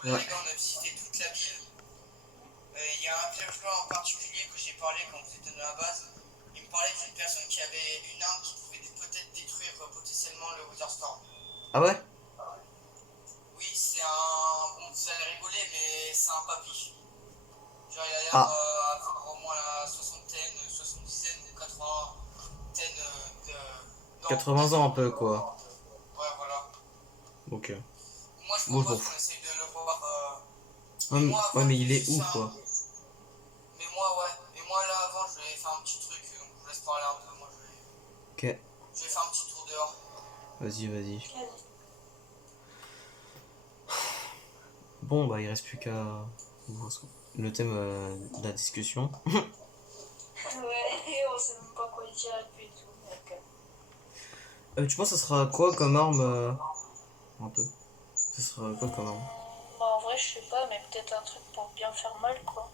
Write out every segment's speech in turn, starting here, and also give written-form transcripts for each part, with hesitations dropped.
coup là Ouais. les gars, on a visité toute la ville. Il y a un villageois en particulier que j'ai parlé quand vous étiez dans la base. Il me parlait d'une personne qui avait une arme qui pouvait peut-être détruire potentiellement le Witherstorm. Ah ouais? Oui, c'est un... Bon, vous allez rigoler, mais c'est un papy. Genre, il a l'air Ah. avoir au moins la soixantaine, 70 ou 80 de... 80 ans un peu quoi. Ouais, voilà. Ok. Moi, je Bon, je m'en propose fous. qu'on essaye de le voir. Ouais, Mais moi, ouais, avant, mais je il vais est juste où faire quoi? Mais moi, ouais. Mais moi, là, avant, je vais faire un petit truc. Donc, je vous laisse parler un peu. Moi, Ok. je vais faire un petit tour dehors. Vas-y, vas-y. Bon, bah, il reste plus qu'à le thème de la discussion. Ouais, on sait même pas quoi dire et puis tout. Donc, Tu penses que ça sera quoi comme arme un peu. Ça sera quoi comme arme? bah, en vrai, je sais pas, mais peut-être un truc pour bien faire mal, quoi.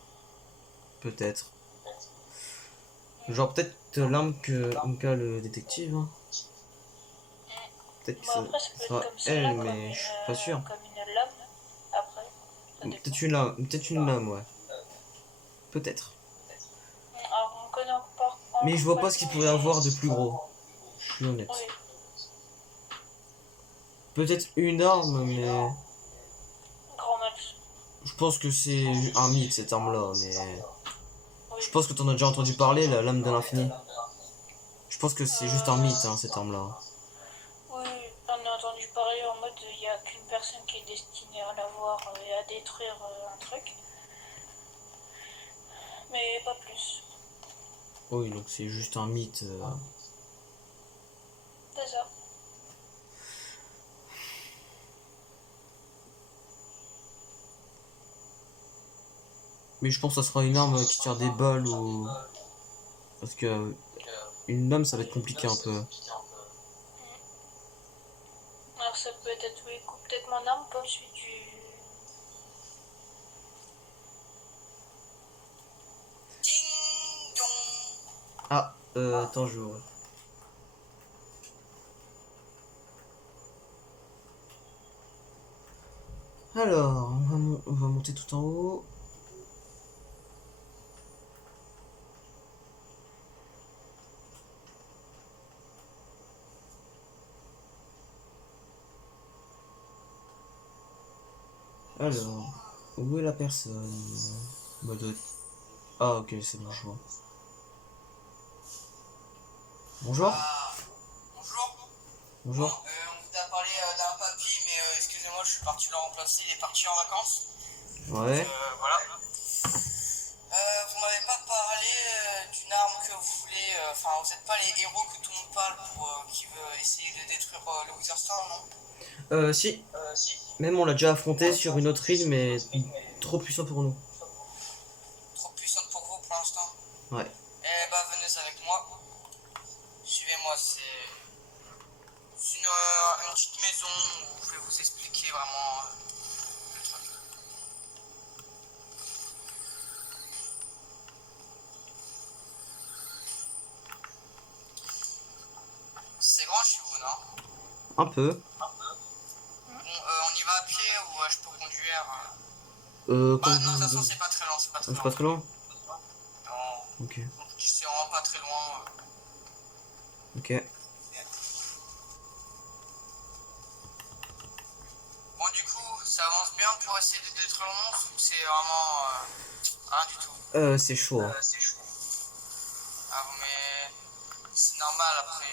Peut-être. Genre peut-être l'arme que qu'a le détective. Hein. Peut-être que Bah, ça après, ça peut être sera comme celle-là, elle, mais je suis pas sûr. comme une lame. Après, ça dépend. Peut-être une lame, ouais. Peut-être. Alors, on connaît encore Mais je vois pas pas le ce qu'il nom, pourrait avoir de plus gros. Je suis honnête. Oui. Peut-être une arme, mais Grand max. je pense que c'est un mythe cette arme-là. Mais Oui. je pense que t'en as déjà entendu parler, la lame de l'infini. Je pense que c'est juste un mythe, hein, cette arme-là. Oui, on a entendu parler en mode il n'y a qu'une personne qui est destinée à l'avoir et à détruire un truc. Mais pas plus. Oui, donc c'est juste un mythe. C'est ça. Mais je pense que ça sera une arme qui tire des balles ou. Parce que une lame, ça va être compliqué un peu. Alors ça peut être, oui, coupe peut-être mon arme comme celui du... Ding dong. Ah, attends, je vois. Alors, on va monter tout en haut. Alors, où est la personne? Mode... Ah, ok, c'est bon, je vois. Bonjour. Bonjour. Bonjour. Bon, on vous a parlé d'un papy, mais excusez-moi, je suis parti le remplacer. Il est parti en vacances. Ouais. Voilà. Vous m'avez pas parlé d'une arme que vous voulez. Enfin, vous n'êtes pas les héros que tout le monde parle pour qui veut essayer de détruire le Witherstorm, non? Si. Même on l'a déjà affronté sur une autre île, mais trop puissant pour nous. Trop puissante pour vous pour l'instant. Ouais. Eh bah, venez avec moi. Suivez-moi, c'est une petite maison où je vais vous expliquer vraiment le truc. C'est grand chez vous, non? Un peu. Bon, on y va à pied ou je peux conduire Comme non, de toute vous façon, voulez. c'est pas très loin, c'est pas très C'est loin. pas très loin? Non, Ok. c'est vraiment pas très loin. Ok. Bon, du coup, ça avance bien pour essayer de détruire le monstre ou c'est vraiment rien du tout? C'est chaud. Hein. C'est chaud. Ah, mais c'est normal après.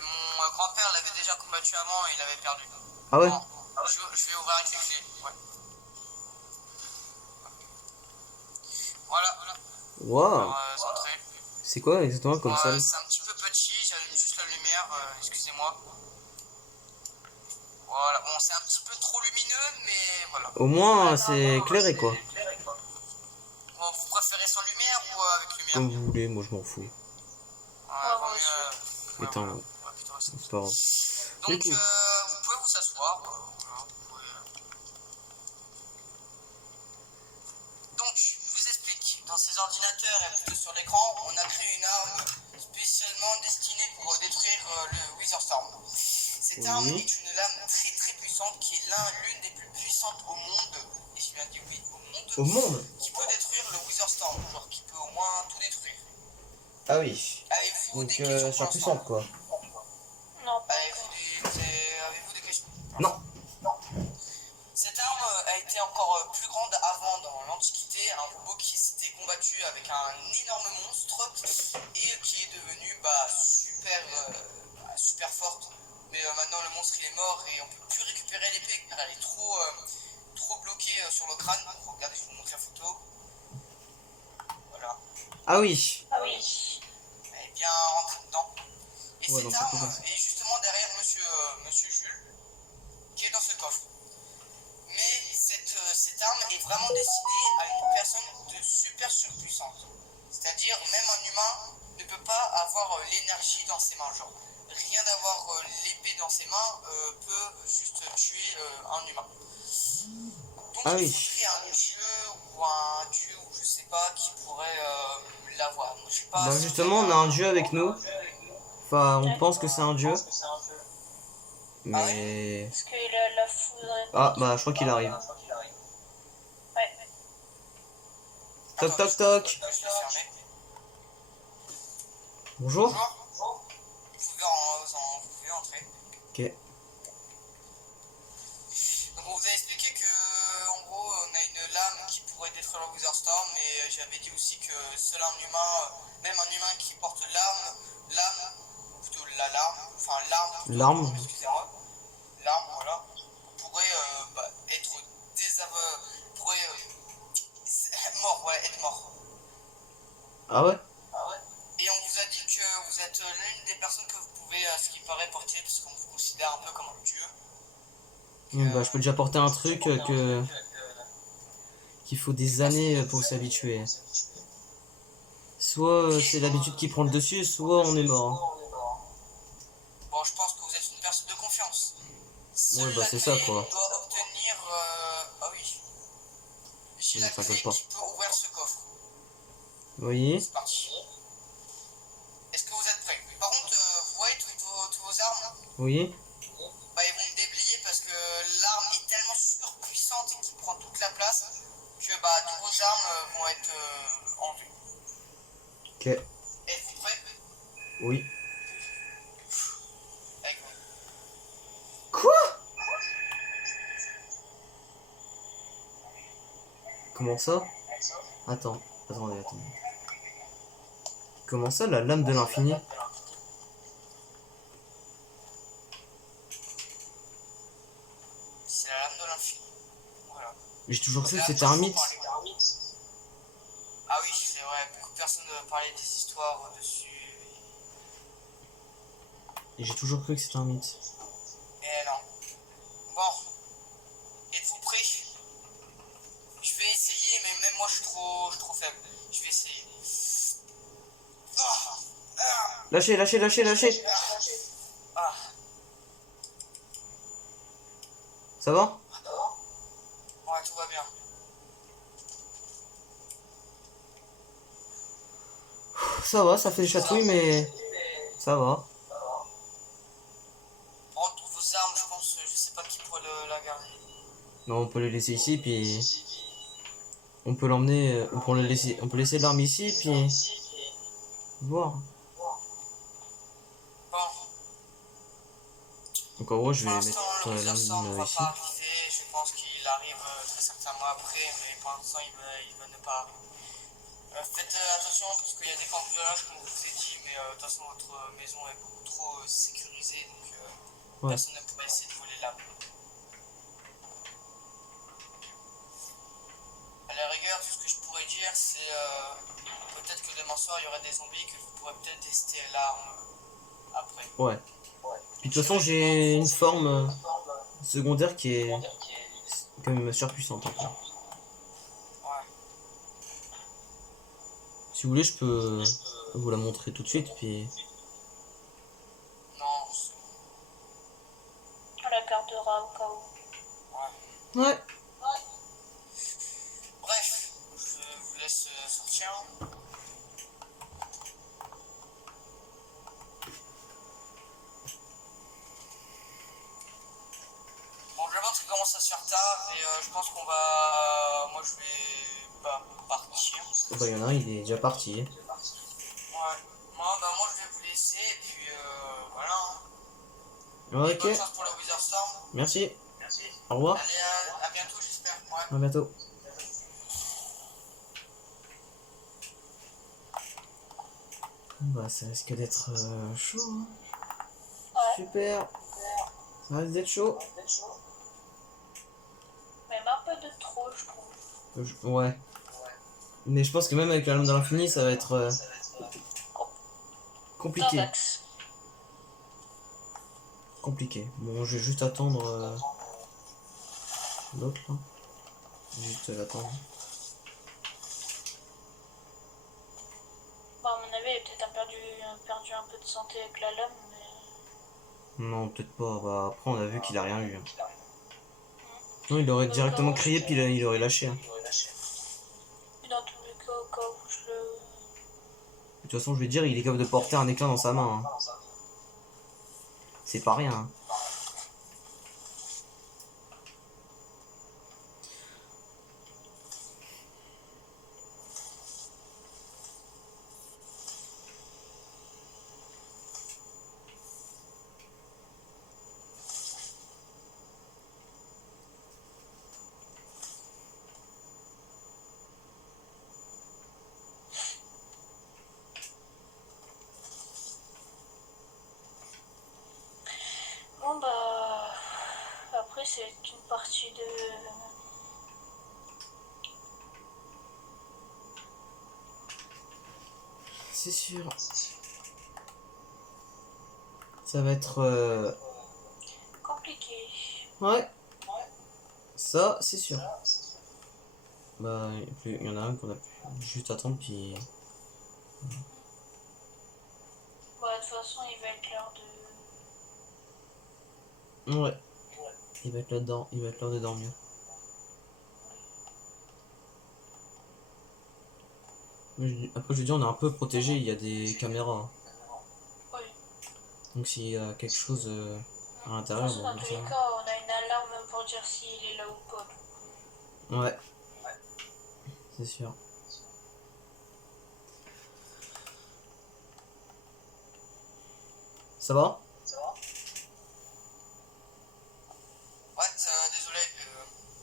Mon grand-père l'avait déjà combattu avant et il avait perdu. Ah ouais? Bon, je vais ouvrir avec les clés. Ouais. Voilà. Waouh. Alors, entrez. C'est quoi exactement comme salle? C'est un petit peu petit, j'allume juste la lumière, excusez-moi. Voilà, bon, c'est un petit peu trop lumineux, mais voilà. Au moins, c'est éclairé quoi. Bon, vous préférez sans lumière ou avec lumière? Comme vous voulez, moi je m'en fous. Vaut mieux. Attends, Voilà. Ouais, plutôt rester. c'est pas grave. Donc, Du coup. vous pouvez vous asseoir. Voilà, vous pouvez, Donc, je vous explique. Dans ces ordinateurs et plutôt sur l'écran, on a créé une arme spécialement destinée pour détruire le Witherstorm. Cette arme est une lame très très puissante qui est l'une des plus puissantes au monde et Au monde? qui peut détruire le Wither Storm, genre qui peut au moins tout détruire. Ah oui. Avez-vous des Donc questions pour surpuissante l'instant? quoi. Non, pas Avez-vous des questions? Non. Cette arme a été encore plus grande avant dans l'Antiquité, un robot qui s'était combattu avec un énorme monstre et qui est devenu super forte. Mais maintenant le monstre il est mort et on peut plus récupérer l'épée car elle est trop bloquée sur le crâne. Regardez, je vous montre la photo. Voilà. Ah oui. Ah oui. Elle est bien rentrée dedans. Et Ouais, cette donc, arme est justement derrière monsieur Jules, qui est dans ce coffre. Mais cette arme est vraiment destinée à une personne de super surpuissante. C'est-à-dire, même un humain ne peut pas avoir l'énergie dans ses mains. Genre, rien d'avoir l'épée dans ses mains peut juste tuer un humain. Donc, Ah il oui. faudrait un dieu ou je sais pas qui pourrait l'avoir. Je sais pas Bah si justement, vous on avez a un dieu avec nous. Enfin, on pense que c'est un dieu. Ah ouais? Mais... Parce qu'il a la foudre. Ah bah je crois qu'il arrive. Ouais. Toc Attendez, toc toc. je vais fermer. Bonjour. Bonjour. Vous pouvez entrer. Ok. Donc on vous a expliqué que en gros on a une lame qui pourrait détruire le Wither Storm, mais j'avais dit aussi que seul un humain, même un humain qui porte lame, ou plutôt l'arme, L'arme. excusez-moi, l'arme, voilà, pourrait être pourrait être mort. Ah ouais? Et on vous a dit que vous êtes l'une des personnes que vous pouvez, à ce qui paraît, porter, parce qu'on vous considère un peu comme un dieu. Bah je peux déjà porter un truc qu'il faut des années pour s'habituer. Soit c'est l'habitude qui prend le dessus, soit on est mort. Bon, je pense que vous êtes une personne de confiance. Seule Ouais bah la c'est clé ça quoi. doit obtenir... Ah oui. J'ai Non, la ça clé colle pas. qui peut ouvrir ce coffre. Oui. C'est parti. Est-ce que vous êtes prêts? Par contre, vous voyez toutes vos armes? Oui. Bah, ils vont me déblayer parce que l'arme est tellement surpuissante et qui prend toute la place que bah, toutes vos armes vont être en vue. Ok. Êtes-vous prêts? Oui. Avec vous. Quoi? Comment ça? Attendez. Comment ça, la lame de l'infini? C'est la lame de l'infini. Voilà. J'ai toujours cru que Là, c'était un mythe. Ah oui, c'est vrai, beaucoup de personnes parlaient des histoires dessus. Et j'ai toujours cru que c'était un mythe. Mais non. Bon, êtes-vous prêts? Je vais essayer, mais même moi je suis trop faible. Je vais essayer. Ah, ah, Lâchez. ah. Ça va? Ouais, tout va bien. Ça va, ça fait des chatouilles, mais ça va. Entre vos armes, je pense, je sais pas qui pourrait la garder. Non, on peut le laisser ici, puis on peut l'emmener, on peut laisser l'arme ici, puis voir. Bon, Donc en gros, je pour vais l'instant, mettre le Wither Storm ne l'arme va ici. pas arriver. Je pense qu'il arrive très certainement après, mais pour l'instant, il va ne pas arriver. Faites attention parce qu'il y a des cambriolages comme je vous ai dit, mais de toute façon votre maison est beaucoup trop sécurisée, donc Ouais. personne ne pourrait essayer de voler là. À la rigueur, tout ce que je pourrais dire, c'est peut-être que demain soir il y aurait des zombies, que vous pourrez peut-être tester l'arme après. Ouais. Puis de toute façon, j'ai une forme secondaire qui est quand même surpuissante encore. Ouais. Si vous voulez, je peux vous la montrer tout de suite, puis... Non, c'est... On la gardera au cas où. Ouais. Ouais. Bref, je vous laisse sortir. Bon, je pense qu'il commence à se faire tard et je pense qu'on qu'on va... Moi je vais partir. Bah, il y en a un, il est déjà parti. Ouais. Moi je vais vous laisser et puis voilà. Hein. Et Ok, bonne chance pour le Wither Storm. merci. Au revoir. Allez, à bientôt j'espère. Ouais. À bientôt. Bah, ça risque d'être chaud. Hein. Ouais. Super. Ça risque d'être chaud. Même un peu de trop, je trouve. Ouais. Mais je pense que même avec la lame de l'infini, ça va être compliqué. Index. Compliqué. Bon, je vais juste attendre l'autre là. Juste l'attendre. Bon, à mon avis, il a peut-être perdu un peu de santé avec la lame, mais... Non, peut-être pas. Bah, après, on a vu qu'il a rien eu. Hein. Non, il aurait directement crié puis il aurait lâché. Hein. Dans tous les cas, au cas où je le... De toute façon, je vais dire, il est capable de porter un éclat dans sa main. Hein. C'est pas rien. Hein. Bon, bah... Après, c'est une partie de... C'est sûr. Ça va être... compliqué. Ouais. Ça, c'est sûr. Bah, il y en a un qu'on a pu juste attendre puis... Bah, de toute façon, il va être l'heure de... Ouais. Il va être là-dedans. Il va être l'heure de dormir. Après, je dis, on est un peu protégé. Il y a des caméras. Oui. Donc, s'il y a quelque chose à De l'intérieur, toute façon, bon, dans tous ça les cas, on a une alarme pour dire s'il est là ou pas. Ouais. C'est sûr. Ça va? Ouais, désolé.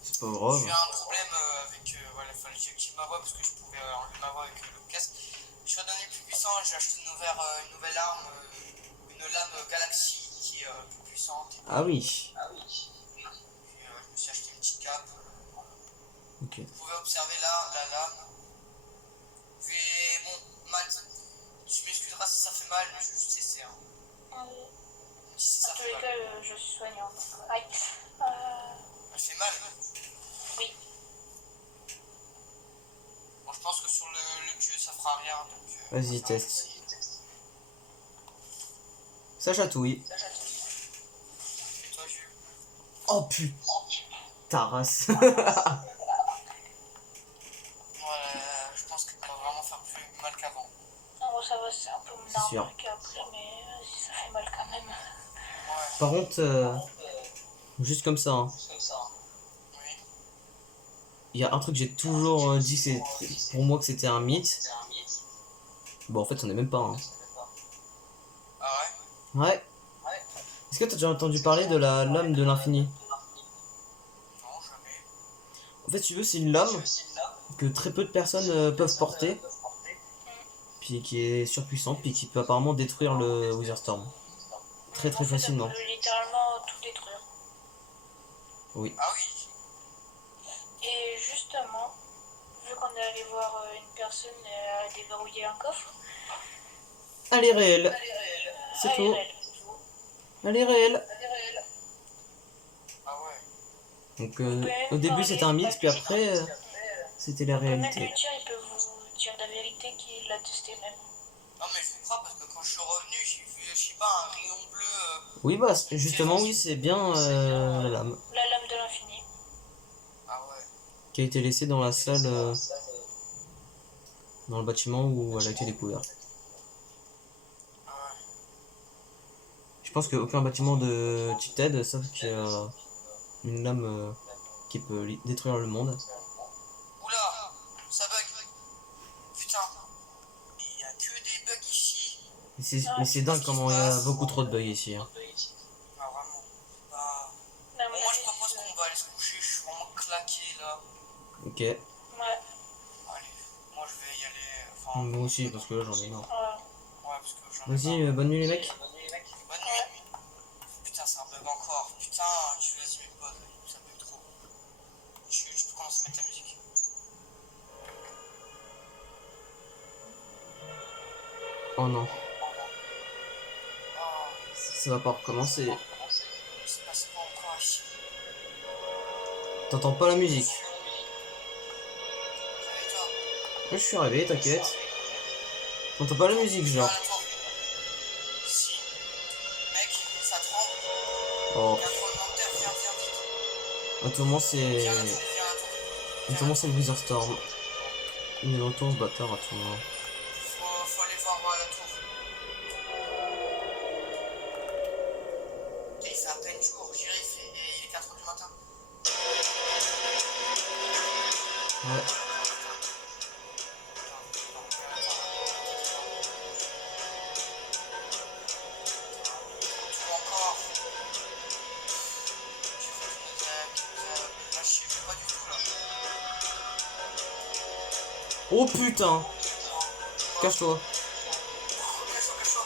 C'est pas J'ai eu grave. un problème avec... voilà, il fallait que j'active ma voix parce que je pouvais enlever ma voix avec le casque. Je suis redevenu plus puissant, j'ai acheté une nouvelle arme, une lame Galaxy qui est plus puissante. Ah oui. Puis, je me suis acheté une petite cape. Ok. Vous pouvez observer là la lame. Puis bon, Matt, tu m'excuseras si ça fait mal, mais je vais juste essayer. Hein. Si Dans ça tous fait les mal. cas, je suis soignante. Aïe. Elle fait mal. Oui. Bon, je pense que sur le queue ça fera rien. Donc, Vas-y, teste. Ça chatouille. Et toi, Jules? Oh putain. Ta race. Ouais, je pense que ça va vraiment faire plus mal qu'avant. En gros, ça va, c'est un peu C'est sûr. normal qu'après, mais ça fait mal quand même. Ouais. Par contre, juste comme ça, hein, Oui. il y a un truc que j'ai toujours dit c'est pour moi que c'était un mythe. Bon, en fait, on est même pas un. Ah ouais? Ouais. Est-ce que t'as déjà entendu parler de la lame de l'infini? Non, jamais. En fait, si tu veux, c'est une lame que très peu de personnes peuvent porter, puis qui est surpuissante, puis qui peut apparemment détruire le Wither Storm. Très En fait, facilement. ça peut littéralement tout détruire. Oui. Ah oui. Et justement, vu qu'on est allé voir une personne déverrouiller un coffre, Elle est réelle. C'est faux. ARL. Elle est réelle. Ah ouais. Donc au début c'était un mythe, puis après c'était la On peut même réalité. lui dire, il peut vous dire la vérité qu'il l'a testé même. Non mais je vous crois parce que quand je suis revenu, j'ai vu, je sais pas, un rayon bleu. Oui, bah justement, oui, c'est bien la lame La lame de l'infini. Ah ouais. qui a été laissée dans la salle, dans le bâtiment où elle a été découverte. Ah ouais. Je pense qu'aucun bâtiment de Cheated savent qu'il y a une lame qui peut détruire le monde. Oula, ça bug. Putain. Il y a que des bugs ici. Mais c'est dingue comment il y a beaucoup trop de bugs ici. Hein. Ah, vraiment. Bah... Non, Bon, moi je propose qu'on va aller se coucher, je suis vraiment claqué là. Ok. Ouais. Allez, moi je vais y aller. Enfin, Moi aussi, parce que là j'en ai marre. Ouais. ouais, parce que j'en ai Vas-y, marre. bonne nuit les mecs. Bonne nuit. Putain, c'est un bug encore. Putain, tu vas-y mes potes, ça bug trop. Tu peux commencer à mettre la musique. Oh non, Oh, ça va pas recommencer. il se passe pas encore ici. T'entends pas la musique? Réveille-toi. Moi je suis réveillé, t'inquiète. T'entends pas la musique, Viens à genre. la tour. Si. Mec, ça tremble. Oh, Il y a un tremblement de terre, viens vite. à tout moment c'est. Viens à la tour, viens à la tour. À tout moment c'est le Wither Storm. Il est de retour ce bâtard à tout moment. Faut aller voir à la tour. Il fait à peine jour, j'irai, il est 4h du matin. Ouais. Tout encore. Là, je sais pas du tout là. Oh putain! Cache-toi. Cache-toi.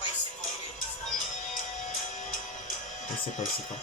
Ouais, il s'est tombé. Il sait pas.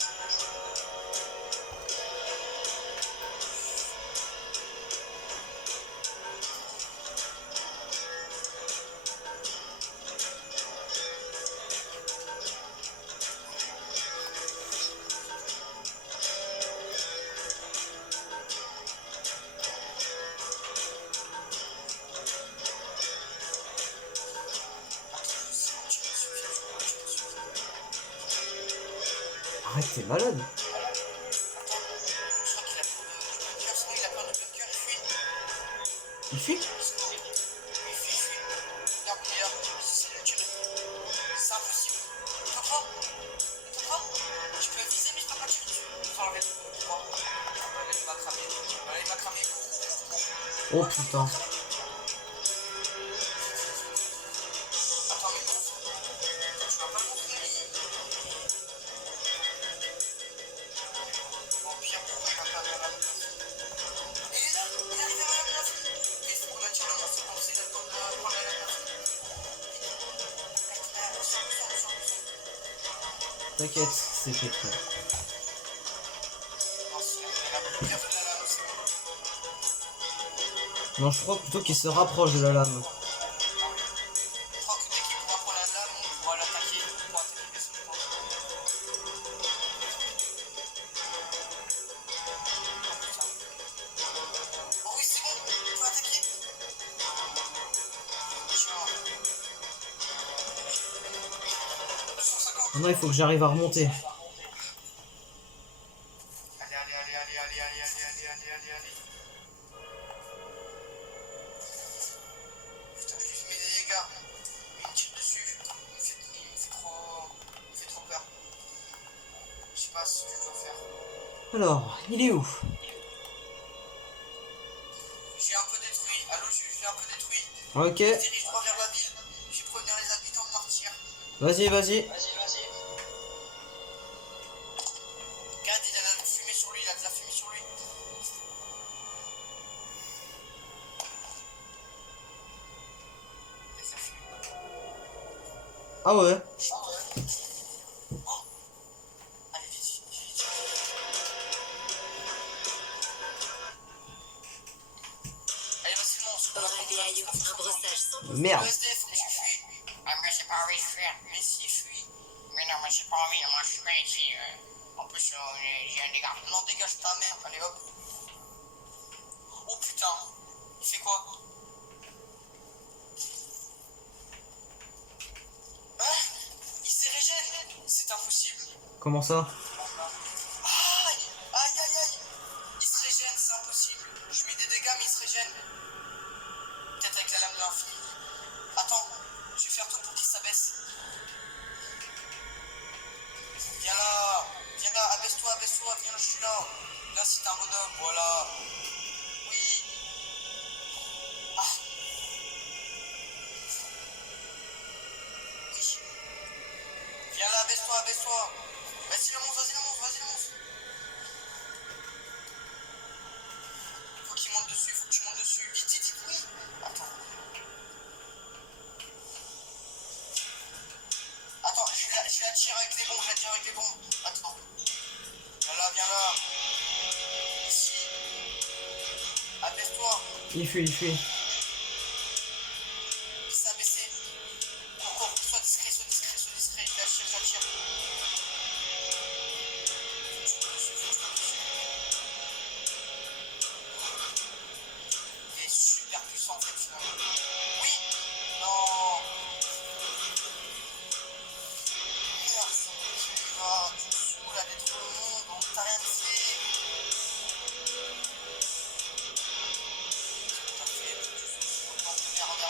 Arrête, t'es malade. Attends, je crois qu'il a peur de bunker, sinon il a peur de bunker, il fuit. Il fuit? Il fuit. Regarde, c'est le tirer. C'est impossible. Tu comprends? Je peux viser, mais je peux pas tirer dessus. Enfin, enlever le pouvoir. Là, il m'a cramé. Oh putain. Attends, mais bon, tu vas pas le montrer. Bon, pire, pourquoi il va pas vers la meuf? Il est là, il arrive vers la meuf. Il faut qu'on attire le monstre, comme c'est le temps de prendre la meuf. T'inquiète, c'est fait prêt. Non, je crois plutôt qu'il se rapproche de la lame. Je crois que dès qu'il pourra prendre la lame, on pourra l'attaquer. On pourra attaquer les autres, je pense. Oh putain. Oh oui, c'est bon, on peut attaquer. Tiens. 250. Non, il faut que j'arrive à remonter. Allez. Putain, je lui mets des dégâts. Il me tire dessus. Il me fait trop peur. Je sais pas ce que je dois faire. Alors, il est où? J'ai un peu détruit. Allô, je suis un peu détruit. Ok, Je dirige droit vers la ville. Je vais prévenir les habitants de partir. vas-y. Regarde, il a de la fumée sur lui. Il a fumé. Ah ouais. Allez, vite. Allez, vas-y, le monstre. Un brossage 100%. Merde. Le SDF, faut que tu fuis. Ah, mais j'ai pas envie de fuir. Mais si, fuis. Mais non, moi j'ai pas envie. Moi je suis bien ici. En plus, j'ai un dégât. Non, dégage ta mère. Allez, hop. Oh putain. Il fait quoi? Hein? Il s'est régène. C'est impossible. Comment ça? Aïe. Il se régène, c'est impossible. Je mets des dégâts, mais il se régène. Peut-être avec la lame de l'infini. Attends, je vais faire tout pour qu'il s'abaisse. Viens là, abaisse-toi, viens, je suis là. Là, c'est un bonhomme, voilà. Oui. Ah. Oui. Viens là, abaisse-toi. Vas-y, le monstre. Faut qu'il monte dessus, faut que tu montes dessus. Vite, oui. Attends, je la tire avec les bombes, Attends. Viens là. Ici. Abaisse-toi. Il fuit. Il s'est abaissé. Cours, sois discret. Je la tire. Il est super puissant en fait finalement. Oui. Non. Merde, tu vas. Tu me saoules à détruire le monde. On t'a rien fait. T'as fait autant de merde.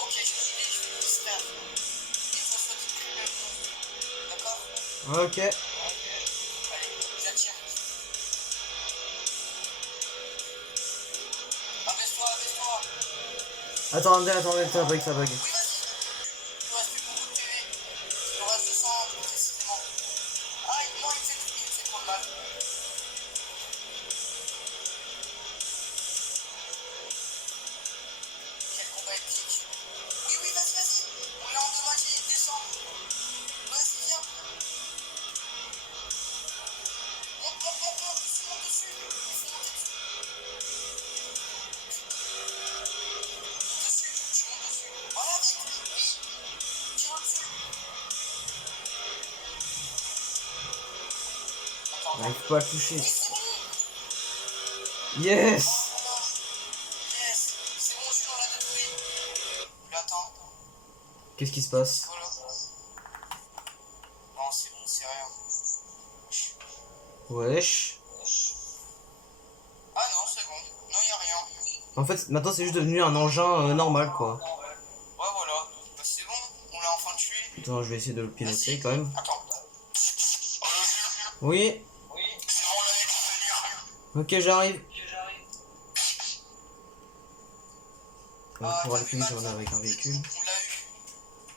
Ok, je vais me distraire. Et toi, sois discret le monstre. D'accord? Ok. Allez, j'attire. Abaisse-toi. Attendez, ça bug. Oui, vas-y. Il nous reste plus beaucoup de PV. Il nous reste 200 précisément. Ah, non, il me fait trop de mal. Quel combat épique. Oui, vas-y. On l'a endommagé, descend. Vas-y, viens. Monte dessus. Il faut monter dessus. Tu montes dessus. Voilà, vite. Oui. Tire dessus. Attends. J'arrive pas à le toucher. Oui, c'est bon. Yes. Yes. C'est bon, je suis dans la détruit. Attends. Qu'est-ce qui se passe? Voilà. Non, c'est bon, c'est rien. Wesh. Ah non, c'est bon. Non, y a rien. En fait, maintenant c'est juste devenu un engin normal quoi. Ouais, voilà. Bah, c'est bon, on l'a enfin tué. Attends, je vais essayer de le piloter Vas-y. quand même. Attends. Oui. C'est bon, là, il faut venir. Ok, j'arrive. Ah, Pour t'as aller vu, plus vite, Matt, on est avec un véhicule. On l'a eu.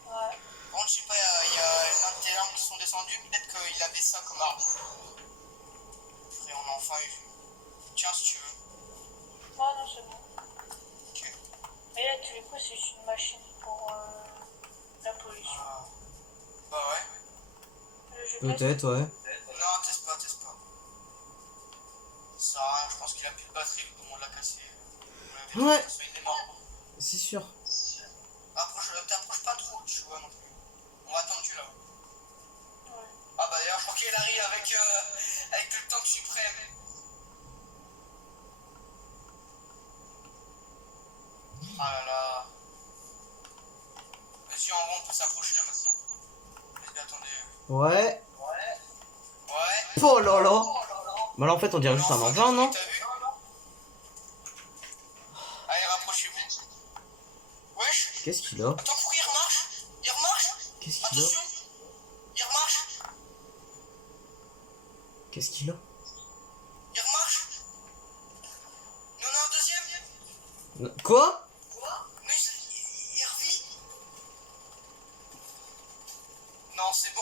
Ouais. Par contre, je sais pas, il y a l'un de tes armes qui sont descendues. Peut-être qu'il avait ça comme arme. Frère, on a enfin eu. Tiens, si tu veux. Non, c'est bon. Ok. Mais là, tous les coups, c'est juste une machine pour la pollution. Ah. Bah ouais. Le jeu Peut-être, ouais. Non, teste pas. Ça sert à rien, je pense qu'il a plus de batterie, vu comment on l'a cassé. On l'avait Ouais. cassé, il est mort. C'est sûr. T'approches pas trop, tu vois non plus. On va attendre tu là. Ouais. Ah bah d'ailleurs, je crois qu'elle arrive avec le tank suprême. Ah là là. Vas-y, en vrai, on peut s'approcher là maintenant. Vas-y, attendez. Ouais. Ouais. Oh là là. Bah là en fait on dirait juste un engin, non? T'as vu? Allez, rapprochez-vous. Wesh. Qu'est-ce qu'il a? Attends, pourquoi il remarche? Qu'est-ce qu'il a? Attention. Il remarche. Qu'est-ce qu'il a? Il remarche. Il y en a un deuxième. Quoi? Mais il revit. Non, c'est bon.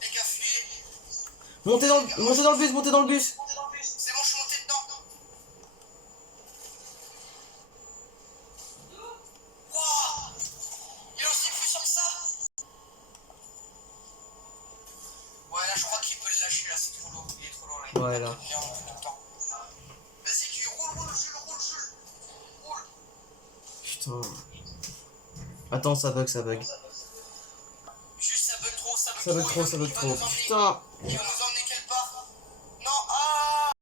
Les gars, fuyez. Montez dans le bus. C'est bon, je suis monté dedans. Wouah. Il est aussi puissant que ça. Ouais, là, je crois qu'il peut le lâcher, là, c'est trop lourd. Il est trop lourd, là. Il Ouais, peut là. pas tenir tout le temps. Vas-y, tu roules, Jules. Roule. Putain. Attends, ça bug. Juste, ça bug trop. Ça bug trop. Il va nous emmener. Putain. Il va nous emmener.